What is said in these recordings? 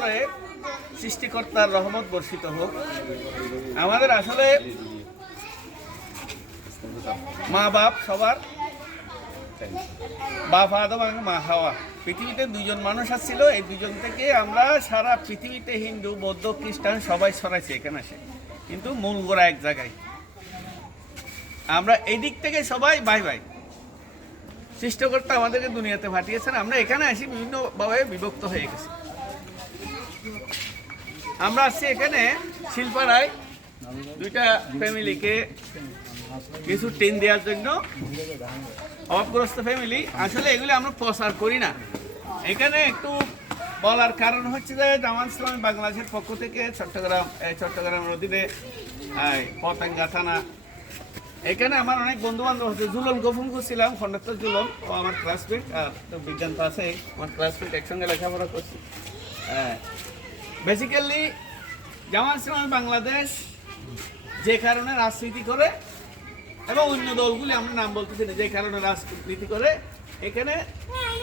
উপরে সৃষ্টিকর্তার রহমত বর্ষিত হোক। আমাদের আসলে মা বাপ সবার। বাপ আদম আর মা হাওয়া। পৃথিবীতে দুজন মানুষ আসছিল, এই দুজন থেকে আমরা সারা পৃথিবীতে হিন্দু, বৌদ্ধ, খ্রিস্টান সবাই ছড়াইছি, এখানে আসে। কিন্তু মূল গোড়া এক জায়গায়। আমরা এই দিক থেকে সবাই বাই বাই। সৃষ্টিকর্তা আমাদেরকে দুনিয়াতে পাঠিয়েছেন, আমরা এখানে আসি, বিভিন্নভাবে বিভক্ত হয়ে গেছি। আমরা আসছি এখানে শিলপাড়ায়। দুইটা ফ্যামিলিকে কিছু টেন দেওয়ার জন্য। অভাবগ্রস্ত ফ্যামিলি। আসলে এগুলি আমরা প্রচার করি না। এখানে একটু বলার কারণ হচ্ছে যে জামাত ইসলামী বাংলাদেশের পক্ষ থেকে চট্টগ্রাম চট্টগ্রামের অধীনে পতেঙ্গা থানা। এখানে আমার অনেক বন্ধু বান্ধব আছে। জুলন গোপন করছিলাম খন্ডাত্তর জুলন ও আমার ক্লাসমেট আর বিজ্ঞান তো আছে আমার ক্লাসমেট একসঙ্গে লেখাপড়া করছি। হ্যাঁ বেসিক্যালি জামাত ইসলামী বাংলাদেশ যে কারণে রাজনীতি করে এবং অন্য দলগুলি, আমরা নাম বলতেছি না, যে কারণে রাজনীতি করে, এখানে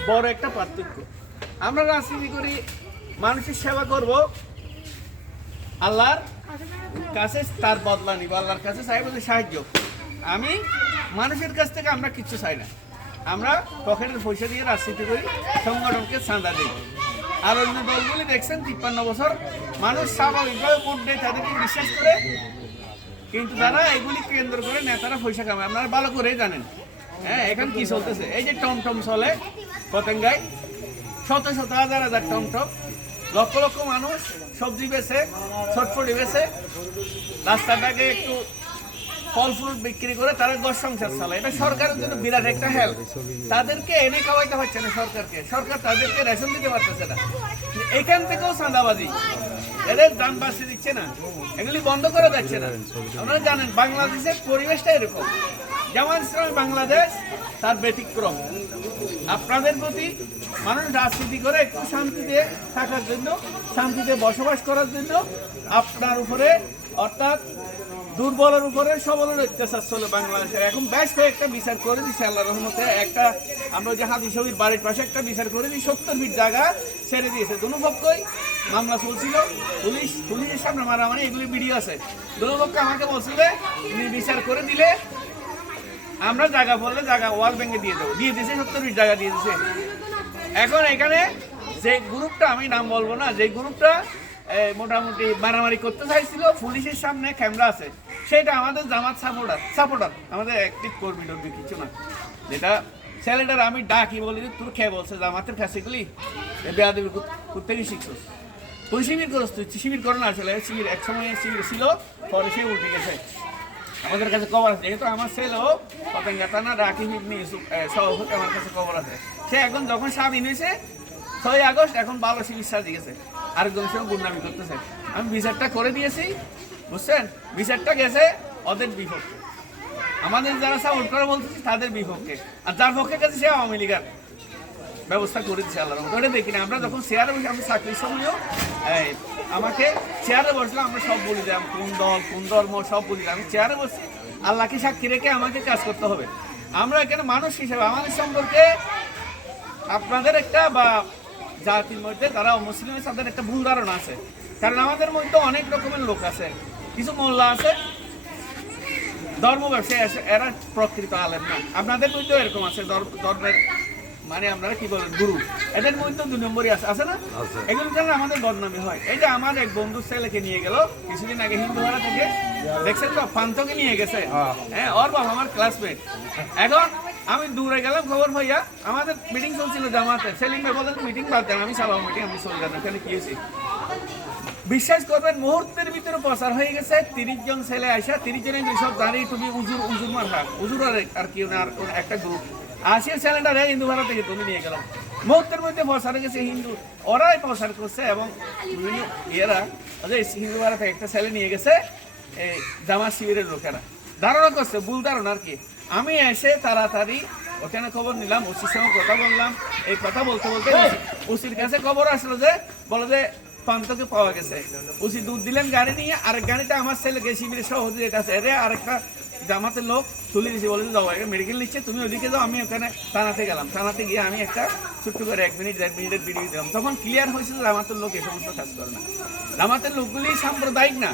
বড় একটা পার্থক্য। আমরা রাজনীতি করি, মানুষের সেবা করব, আল্লাহর কাছে তার বদলা নিব, আল্লাহর কাছে চাইব যে সাহায্য। আমি মানুষের কাছ থেকে আমরা কিচ্ছু চাই না। আমরা পকেটের পয়সা দিয়ে রাজনীতি করি, সংগঠনকে চাঁদা দিই। আর অন্য দলগুলি দেখছেন তিপ্পান্ন বছর। মানুষ স্বাভাবিকভাবে ভোট দেয় তাদেরকে বিশ্বাস করে। কিন্তু তারা এগুলি কেন্দ্র করে নেতারা পয়সা কামায়। আপনারা ভালো করেই জানেন। হ্যাঁ এখন কি চলতেছে? এই যে টমটম চলে পতেঙ্গায়। শত শত হাজার হাজার টমটম। লক্ষ লক্ষ মানুষ সবজি বেছে ছটফটি বেছে রাস্তাটাকে একটু ফল ফুল বিক্রি করে তারা ঘর সংসার চালায়। এটা সরকারের জন্য বিরাট একটা হেল্প তাদেরকে এনে খাওয়াইতে হচ্ছে না সরকারকে। সরকার তাদেরকে রেশন দিতে পারতেছে না। এখান থেকেও চাঁদাবাজি। এদের দাম বাড়িয়ে দিচ্ছে না। এগুলি বন্ধ করে যাচ্ছে না। আপনারা জানেন, বাংলাদেশের পরিবেশটা এরকম। জামাত ইসলামী বাংলাদেশ, তার ব্যতিক্রম। আপনাদের প্রতি মানুষ রাজনীতি করে একটু শান্তিতে থাকার জন্য, শান্তিতে বসবাস করার জন্য আপনার উপরে অর্থাৎ দুর্বলের উপরে সবলের অত্যাচার চলে বাংলাদেশের। এখন বেশ কয়েকটা বিচার করে দিচ্ছে আল্লাহ রহমতে। একটা, আমরা যে হাদি ছবির বাড়ির পাশে একটা বিচার করে দিই, সত্তর ফিট জায়গা ছেড়ে দিয়েছে। দুনো পক্ষই মামলা চলছিল, পুলিশ, পুলিশের সামনে মারামারি, এগুলি ভিডিও আছে। দুনো পক্ষ আমাকে বলছিল বিচার করে দিলে আমরা জায়গা বললে জায়গা ওয়াল ভেঙে দিয়ে দেবো। দিয়ে দিয়েছে, সত্তর ফিট জায়গা দিয়ে দিয়েছে। এখন এখানে যে গ্রুপটা আমি নাম বলব না, যে গ্রুপটা মোটামুটি মারামারি করতে চাইছিল, পুলিশের সামনে ক্যামেরা আছে। সেটা আমাদের জামাত সাপোর্টার সাপোর্টার, আমাদের অ্যাক্টিভ কর্মী টর্মী, কিছু না। যেটা ছেলেটার আমি ডাকি বলি যে, তোর খেয়ে বলছে জামাতের গেলি বেয়াদেবী গিয়ে শিখছিস তুই শিবির করস, তুই শিবির করো না আসলে শিবির এক সময় শিবির ছিল, পরে সে উঠে গেছে। আমাদের কাছে খবর আছে, যেহেতু আমার ছেলেও পতেঙ্গা থানা রাকিব ইবনি সভাপতি আমার কাছে খবর আছে। সে এখন যখন স্বাধীন হয়েছে, ছয় আগস্ট এখন ভালো চিকিৎসা দিয়েছে আরেকজনের সঙ্গে গুন্ডামি করতেছে। আমি বিচারটা করে দিয়েছি বুঝছেন? বিচারটা গেছে ওদের বিপক্ষে। আমাদের যারা সাপোর্ট করে বলতেছি, তাদের বিপক্ষে। আর যার পক্ষে গেছে সে আওয়ামী লীগের ব্যবস্থা করে দিচ্ছে আল্লাহর মতো ওটা দেখি না, আমরা যখন চেয়ারে বসে আমি চাকরির সময়ও আমাকে চেয়ারে বসলাম আমরা সব বলি দিলাম, কোন দল, কোন ধর্ম, সব বলি আমি চেয়ারে বসছি, আল্লাহকে সাক্ষী রেখে আমাকে কাজ করতে হবে। আমরা এখানে মানুষ হিসেবে, আমাদের সম্পর্কে আপনাদের একটা বা জাতির মধ্যে তারা মুসলিমের সাথে একটা ভুল ধারণা আছে। কারণ আমাদের মধ্যে অনেক রকমের লোক আছে। কিছু মোল্লা আছে, ধর্ম ব্যবসায়ী আছে, এরা প্রকৃত আলেম না। আপনাদের মধ্যেও এরকম আছে ধর্মের মানে আপনারা কি বলেন গুরু। এদের মধ্যে দুই নম্বরই আছে আছে না? এগুলো কারণে আমাদের বদনামি হয় যে আমার এক বন্ধুর ছেলেকে নিয়ে গেল কিছুদিন আগে হিন্দুহারা থেকে দেখছেন তো পান্তকে নিয়ে গেছে। হ্যাঁ। ওর বাবা আমার ক্লাসমেট এখন আমি দূরে গেলাম খবর ভাইয়া আমাদের মিটিং চলছিল জামাতে। সেলিম ভাই বলেন মিটিং বাদ দেন আমি সালাম মিটিং আমি চলে যান এখানে কি হয়েছে? বিশ্বাস করবেন মুহূর্তের ভিতরে প্রচার হয়ে গেছে তিরিশ জন ছেলে আসা তিরিশ জনের সব দাঁড়িয়ে তুমি উজুর উজুর মার উজুর আর কি ওনার একটা গ্রুপ আসিয়া রে হিন্দু ভারত থেকে তুমি নিয়ে গেলাম মুহূর্তের মধ্যে প্রচার হয়ে গেছে হিন্দু ওরাই প্রচার করছে এবং বিভিন্ন ইয়েরা হিন্দু ভারতে একটা ছেলে নিয়ে গেছে এই জামা শিবিরের লোকেরা ধারণা করছে ভুল ধারণা আর কি আমি এসে তাড়াতাড়ি ওখানে খবর নিলাম ওসির সঙ্গে কথা বললাম এই কথা বলতে বলতে ওসির কাছে খবর আসলো যে বলে যে পান্তকে পাওয়া গেছে উচি দুধ দিলেন গাড়ি নিয়ে আরেক গাড়িতে আমার ছেলেকে শিবিরের যেটা আছে এরে আরেকটা জামাতের লোক তুলে দিয়েছে বলে যাও, একটা মেডিকেল নিচ্ছে, তুমি ওদিকে যাও, আমি ওখানে থানাতে গেলাম। থানাতে গিয়ে আমি একটা ছোট্ট করে এক মিনিট, দেড় মিনিটের ভিডিও দিলাম। তখন ক্লিয়ার হয়েছিল জামাতের লোক এ সমস্ত কাজ করে না। জামাতের লোকগুলি সাম্প্রদায়িক না।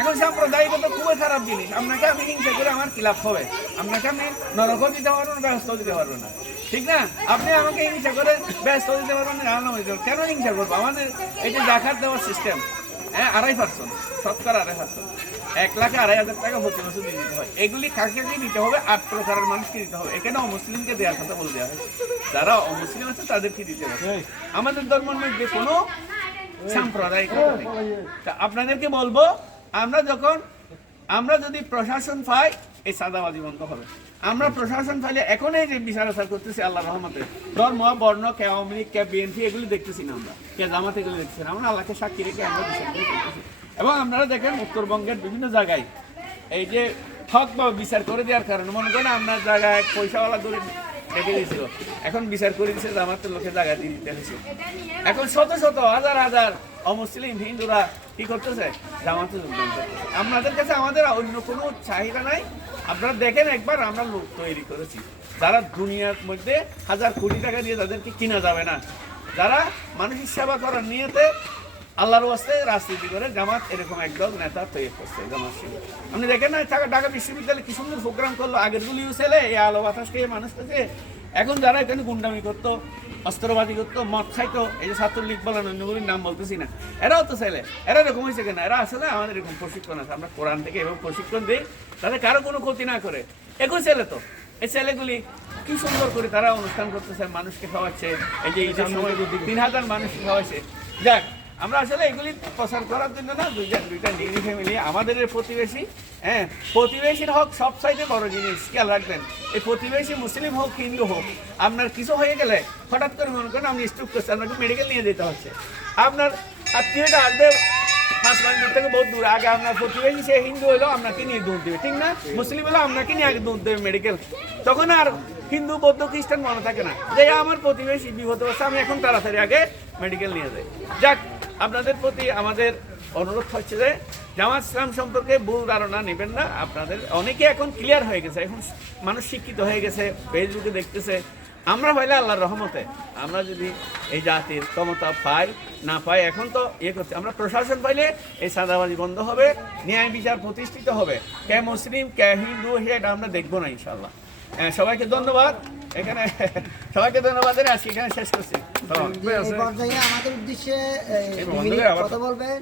এখন সাম্প্রদায়িকতা খুবই খারাপ জিনিস। আপনাকে আমি হিংসা করে আমার কি হবে। আপনাকে আমি নরকও দিতে পারব না ব্যস্ত দিতে পারব না। ঠিক না? আপনি আমাকে হিংসা করে ব্যস্ত দিতে পারবেন না। কেন হিংসা করব? আমাদের যে জাকাত দেওয়ার সিস্টেম হ্যাঁ আড়াই পার্সেন্ট। শতকরা আড়াই পার্সেন্ট। এক লাখে আড়াই হাজার টাকা প্রতি বছর দিয়ে দিতে হয় এগুলি কাকে কাকে দিতে হবে? আট প্রকারের মানুষকে দিতে হবে। এখানে অমুসলিমকে দেওয়ার কথা বলে দেওয়া হয়েছে। যারা অমুসলিম আছে তাদেরকে দিতে হবে। আমাদের ধর্মের মধ্যে কোনো সাম্প্রদায়িক তা আপনাদেরকে বলব আমরা যখন আমরা যদি প্রশাসন পাই এই সাদাবাজি বন্ধ হবে। আমরা প্রশাসন ফাইলে এখন এই যে বিচার আচার করতেছি আল্লাহ রহমতে। ধর্ম, বর্ণ, কে আওয়ামী লীগ, কে বিএনপি, এগুলি দেখতেছি না আমরা। কে জামাত, এগুলি দেখতেছি না। আমরা আল্লাহকে সাক্ষী রেখে আমরা বিচার করে করতেছি। এবং আপনারা দেখেন উত্তরবঙ্গের বিভিন্ন জায়গায় এই যে হক বা বিচার করে দেওয়ার কারণে, মনে করেন আপনার জায়গায় পয়সাওয়ালা ধরে রেখে দিয়েছিল এখন বিচার করে দিয়েছে জামাতের লোকে জায়গা দিয়ে দিতে হয়েছে। এখন শত শত হাজার হাজার অমুসলিম হিন্দুরা কি করতেছে? জামাতে যোগদান করতেছে। আপনাদের কাছে আমাদের অন্য কোনো চাহিদা নাই। আপনারা দেখেন একবার আমরা লোক তৈরি করেছি। যারা দুনিয়ার মধ্যে হাজার কোটি টাকা দিয়ে তাদেরকে কিনা যাবে না। যারা মানুষের সেবা করার নিয়েতে আল্লাহর ওয়াস্তে রাজনীতি করে জামাত এরকম একদল নেতা তৈরি করছে জামাত শিবির আপনি দেখেন না ঢাকা ঢাকা বিশ্ববিদ্যালয়ে কি সুন্দর প্রোগ্রাম করল আগের গুলিও ছেলে এই আলো বাতাস খেয়ে মানুষ থেকে এখন যারা এখানে গুন্ডামি করতো অস্ত্রবাদী করতো মদ খাইতো এই যে ছাত্রলীগ বলেন অন্যগুলির নাম বলতেছি না। এরাও তো ছেলে এরা এরকম হয়েছে কেন? এরা আসলে আমাদের এরকম প্রশিক্ষণ আছে। আমরা কোরআন থেকে এবং প্রশিক্ষণ দিই তাদের কারও কোনো ক্ষতি না করে। একই ছেলে তো এই ছেলেগুলি কি সুন্দর করে তারা অনুষ্ঠান করতেছে মানুষকে খাওয়াচ্ছে এই যে ঈদের সময় তিন হাজার মানুষকে খাওয়াচ্ছে যাক আমরা আসলে এগুলি প্রচার করার জন্য না, দুইটা দুইটা ডিগ্রি ফ্যামিলি আমাদের প্রতিবেশী হ্যাঁ প্রতিবেশীর হোক সব সাইডে বড় জিনিস, খেয়াল রাখবেন। এই প্রতিবেশী মুসলিম হোক, হিন্দু হোক, আপনার কিছু হয়ে গেলে হঠাৎ করে মনে করেন আপনি স্ট্রোক করছেন আপনাকে মেডিকেল নিয়ে যেতে হচ্ছে। আপনার আত্মীয়টা আসবে পাঁচ মাইল দূর থেকে বহুত দূর। আগে আপনার প্রতিবেশী, সে হিন্দু হলেও আপনাকে নিয়ে দৌড় দেবে, ঠিক না? মুসলিম হলেও আপনাকে নিয়ে আগে দৌড় দেবে মেডিকেল তখন আর হিন্দু, বৌদ্ধ, খ্রিস্টান মনে থাকে না। যে আমার প্রতিবেশী বিপদ অবস্থা আমি এখন তাড়াতাড়ি আগে মেডিকেল নিয়ে যাই। যাক আপনাদের প্রতি আমাদের অনুরোধ হচ্ছে যে জামাত ইসলাম সম্পর্কে ভুল ধারণা নেবেন না। আপনাদের অনেকে এখন ক্লিয়ার হয়ে গেছে, এখন মানুষ শিক্ষিত হয়ে গেছে, ফেসবুকে দেখতেছে। আমরা পাইলে আল্লাহর রহমতে, আমরা যদি এই জাতির ক্ষমতা পাই, না পাই, এখন তো ইয়ে করছে। আমরা প্রশাসন পাইলে এই সাদাবাজি বন্ধ হবে, ন্যায় বিচার প্রতিষ্ঠিত হবে। কে মুসলিম, কে হিন্দু, সেটা আমরা দেখব না ইনশাল্লাহ সবাইকে ধন্যবাদ। এখানে সবাইকে ধন্যবাদ জানাই আজকে এখানে শেষ করছি। আমাদের উদ্দেশ্যে কথা বলবেন